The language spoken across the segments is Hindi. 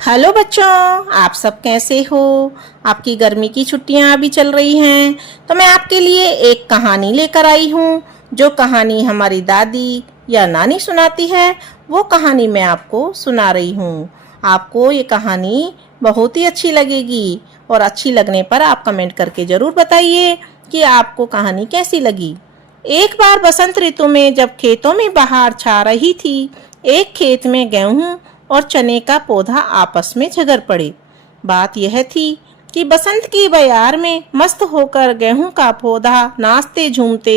हेलो बच्चों, आप सब कैसे हो। आपकी गर्मी की छुट्टियां अभी चल रही हैं तो मैं आपके लिए एक कहानी लेकर आई हूँ। जो कहानी हमारी दादी या नानी सुनाती है वो कहानी मैं आपको सुना रही हूँ। आपको ये कहानी बहुत ही अच्छी लगेगी और अच्छी लगने पर आप कमेंट करके ज़रूर बताइए कि आपको कहानी कैसी लगी। एक बार बसंत ऋतु में जब खेतों में बहार छा रही थी, एक खेत में गेहूं और चने का पौधा आपस में झगड़ पड़े। बात यह थी कि बसंत की बयार में मस्त होकर गेहूं का पौधा नाचते झूमते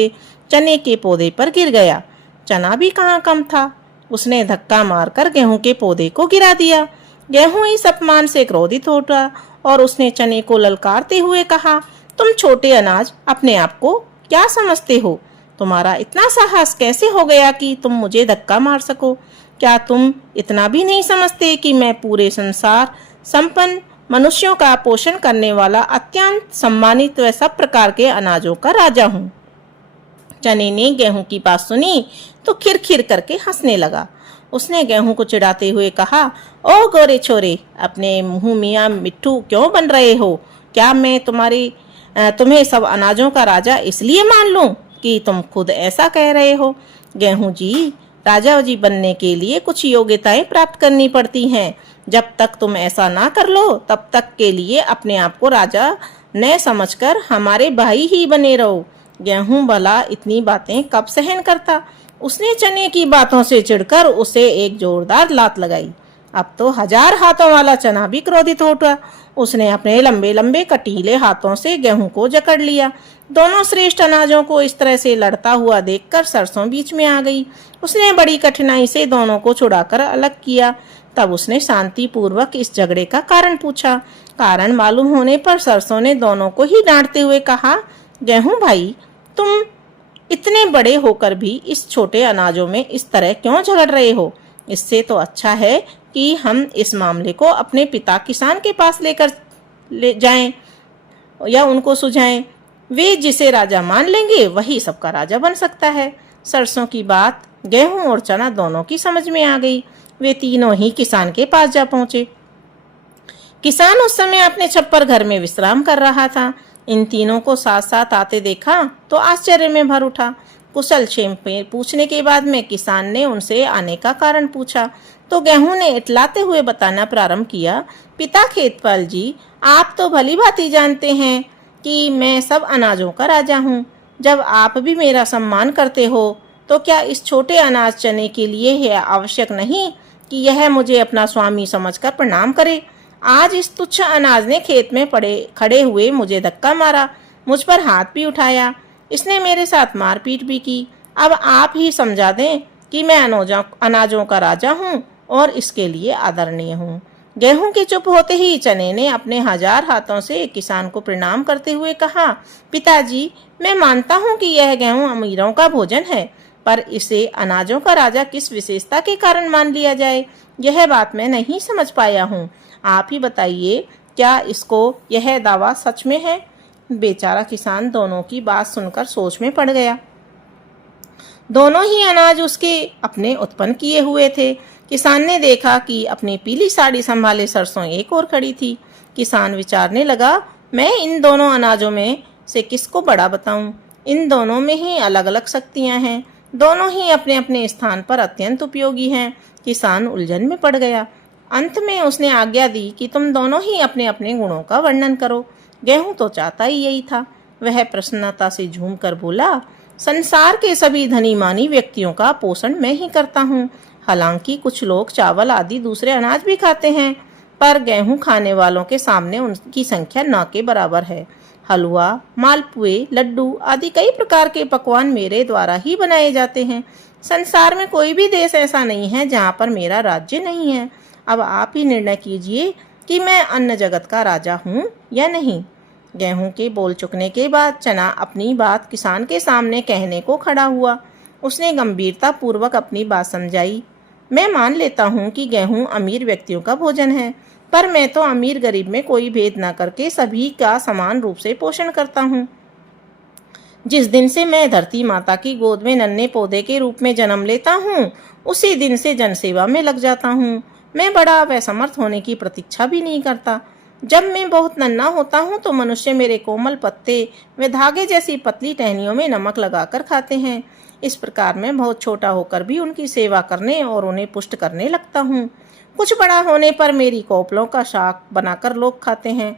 चने के पौधे पर गिर गया। चना भी कहाँ कम था, उसने धक्का मारकर गेहूं के पौधे को गिरा दिया। गेहूं इस अपमान से क्रोधित हो उठा और उसने चने को ललकारते हुए कहा, तुम छोटे अनाज अपने आप को क्या समझते हो? तुम्हारा इतना साहस कैसे हो गया कि तुम मुझे धक्का मार सको? क्या तुम इतना भी नहीं समझते कि मैं पूरे संसार संपन्न मनुष्यों का पोषण करने वाला अत्यंत सम्मानित व सब प्रकार के अनाजों का राजा हूँ। चने ने गेहूं की बात सुनी तो खिरखिर करके हंसने लगा। उसने गेहूं को चिढ़ाते हुए कहा, ओ गोरे छोरे, अपने मुंह मियाँ मिट्ठू क्यों बन रहे हो? क्या मैं तुम्हें सब अनाजों का राजा इसलिए मान लूं कि तुम खुद ऐसा कह रहे हो? गेहूं जी, राजा जी बनने के लिए कुछ योग्यताएं प्राप्त करनी पड़ती हैं। जब तक तुम ऐसा ना कर लो तब तक के लिए अपने आप को राजा न समझकर हमारे भाई ही बने रहो। गेहूं भला इतनी बातें कब सहन करता। उसने चने की बातों से चिढ़कर उसे एक जोरदार लात लगाई। अब तो 1000 हाथों वाला चना भी क्रोधित हो उठा। उसने अपने लंबे लंबे कटीले हाथों से गेहूं को जकड़ लिया। दोनों श्रेष्ठ अनाजों को इस तरह से लड़ता हुआ देखकर सरसों बीच में आ गई। उसने बड़ी कठिनाई से दोनों को छुड़ाकर अलग किया। तब उसने शांति पूर्वक इस झगड़े का कारण पूछा। कारण मालूम होने पर सरसों ने दोनों को ही डांटते हुए कहा, गेहूं भाई, तुम इतने बड़े होकर भी इस छोटे अनाजों में इस तरह क्यों झगड़ रहे हो? इससे तो अच्छा है कि हम इस मामले को अपने पिता किसान के पास ले जाएं या उनको सुझाएं। वे जिसे राजा मान लेंगे वही सबका राजा बन सकता है। सरसों की बात गेहूं और चना दोनों की समझ में आ गई। वे तीनों ही किसान के पास जा पहुंचे। किसान उस समय अपने छप्पर घर में विश्राम कर रहा था। इन तीनों को साथ साथ आते देखा तो आश्चर्य में भर उठा। कुशल क्षेम पूछने के बाद में किसान ने उनसे आने का कारण पूछा तो गेहूं ने इतलाते हुए बताना प्रारंभ किया, पिता खेतपाल जी, आप तो भली भांति जानते हैं कि मैं सब अनाजों का राजा हूँ। जब आप भी मेरा सम्मान करते हो तो क्या इस छोटे अनाज चने के लिए यह आवश्यक नहीं कि यह मुझे अपना स्वामी समझकर प्रणाम करे? आज इस तुच्छ अनाज ने खेत में खड़े हुए मुझे धक्का मारा, मुझ पर हाथ भी उठाया, इसने मेरे साथ मारपीट भी की। अब आप ही समझा दें कि मैं अनाजों का राजा हूँ और इसके लिए आदरणीय हूँ। गेहूं के चुप होते ही चने ने अपने 1000 हाथों से किसान को प्रणाम करते हुए कहा, पिताजी, मैं मानता हूँ कि यह गेहूं अमीरों का भोजन है, पर इसे अनाजों का राजा किस विशेषता के कारण मान लिया जाए, यह बात मैं नहीं समझ पाया हूँ। आप ही बताइए, क्या इसको यह दावा सच में है? बेचारा किसान दोनों की बात सुनकर सोच में पड़ गया। दोनों ही अनाज उसके अपने उत्पन्न किए हुए थे। किसान ने देखा कि अपनी पीली साड़ी संभाले सरसों एक ओर खड़ी थी। किसान विचारने लगा, मैं इन दोनों अनाजों में से किसको बड़ा बताऊं? इन दोनों में ही अलग अलग शक्तियां हैं, दोनों ही अपने अपने स्थान पर अत्यंत उपयोगी हैं। किसान उलझन में पड़ गया। अंत में उसने आज्ञा दी कि तुम दोनों ही अपने अपने गुणों का वर्णन करो। गेहूं तो चाहता ही यही था। वह प्रसन्नता से झूम कर बोला, संसार के सभी धनी मानी व्यक्तियों का पोषण मैं ही करता हूँ। हालांकि कुछ लोग चावल आदि दूसरे अनाज भी खाते हैं, पर गेहूं खाने वालों के सामने उनकी संख्या न के बराबर है। हलवा, मालपुए, लड्डू आदि कई प्रकार के पकवान मेरे द्वारा ही बनाए जाते हैं। संसार में कोई भी देश ऐसा नहीं है जहाँ पर मेरा राज्य नहीं है। अब आप ही निर्णय कीजिए कि मैं अन्न जगत का राजा हूँ या नहीं। गेहूं के बोल चुकने के बाद चना अपनी बात किसान के सामने कहने को खड़ा हुआ। उसने गंभीरता पूर्वक अपनी बात समझाई। मैं मान लेता हूँ कि गेहूं अमीर व्यक्तियों का भोजन है, पर मैं तो अमीर गरीब में कोई भेद न करके सभी का समान रूप से पोषण करता हूँ। जिस दिन से मैं धरती माता की गोद में नन्हे पौधे के रूप में जन्म लेता हूँ, उसी दिन से जनसेवा में लग जाता हूँ। मैं बड़ा व समर्थ होने की प्रतीक्षा भी नहीं करता। जब मैं बहुत नन्हा होता हूँ तो मनुष्य मेरे कोमल पत्ते व धागे जैसी पतली टहनियों में नमक लगाकर खाते हैं। इस प्रकार मैं बहुत छोटा होकर भी उनकी सेवा करने और उन्हें पुष्ट करने लगता हूँ। कुछ बड़ा होने पर मेरी कोपलों का शाक बनाकर लोग खाते हैं।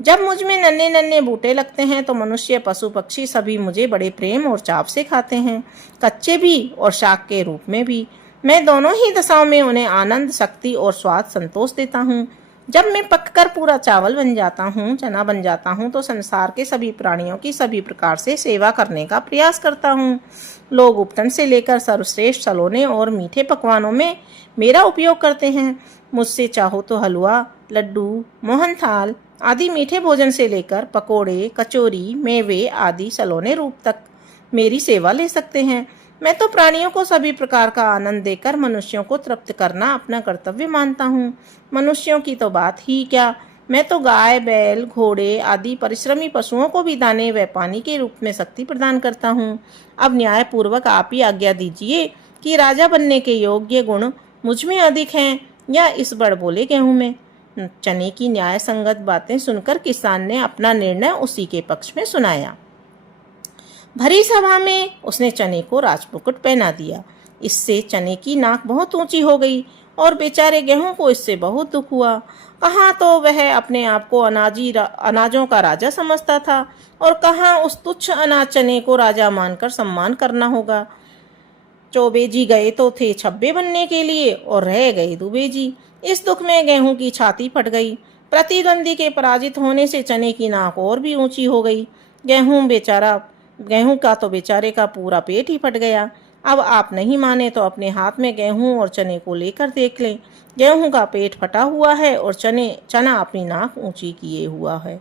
जब मुझ में नन्हे नन्हे बूटे लगते हैं तो मनुष्य पशु पक्षी सभी मुझे बड़े प्रेम और चाव से खाते हैं, कच्चे भी और शाक के रूप में भी। मैं दोनों ही दशाओं में उन्हें आनंद, शक्ति और स्वाद संतोष देता हूँ। जब मैं पककर पूरा चावल बन जाता हूँ, चना बन जाता हूँ, तो संसार के सभी प्राणियों की सभी प्रकार से सेवा करने का प्रयास करता हूँ। लोग उपटन से लेकर सर्वश्रेष्ठ सलोने और मीठे पकवानों में मेरा उपयोग करते हैं। मुझसे चाहो तो हलवा, लड्डू, मोहनथाल आदि मीठे भोजन से लेकर पकोड़े, कचौरी, मेवे आदि सलोने रूप तक मेरी सेवा ले सकते हैं। मैं तो प्राणियों को सभी प्रकार का आनंद देकर मनुष्यों को तृप्त करना अपना कर्तव्य मानता हूँ। मनुष्यों की तो बात ही क्या, मैं तो गाय, बैल, घोड़े आदि परिश्रमी पशुओं को भी दाने व पानी के रूप में शक्ति प्रदान करता हूँ। अब न्यायपूर्वक आप ही आज्ञा दीजिए कि राजा बनने के योग्य गुण मुझ में अधिक हैं या इस बड़ बोले गेहूं में। चने की न्याय संगत बातें सुनकर किसान ने अपना निर्णय उसी के पक्ष में सुनाया। भरी सभा में उसने चने को राजमुकुट पहना दिया। इससे चने की नाक बहुत ऊंची हो गई और बेचारे गेहूं को इससे बहुत दुख हुआ। कहाँ तो वह अपने आप को अनाजों का राजा समझता था और कहाँ उस तुच्छ अनाज चने को राजा मानकर सम्मान करना होगा। चौबेजी गए तो थे छब्बे बनने के लिए और रह गए दुबेजी। इस दुख में गेहूं की छाती फट गई। प्रतिद्वंदी के पराजित होने से चने की नाक और भी ऊंची हो गई। गेहूं का तो बेचारे का पूरा पेट ही फट गया। अब आप नहीं माने तो अपने हाथ में गेहूं और चने को लेकर देख लें। गेहूं का पेट फटा हुआ है और चना अपनी नाक ऊंची किए हुआ है।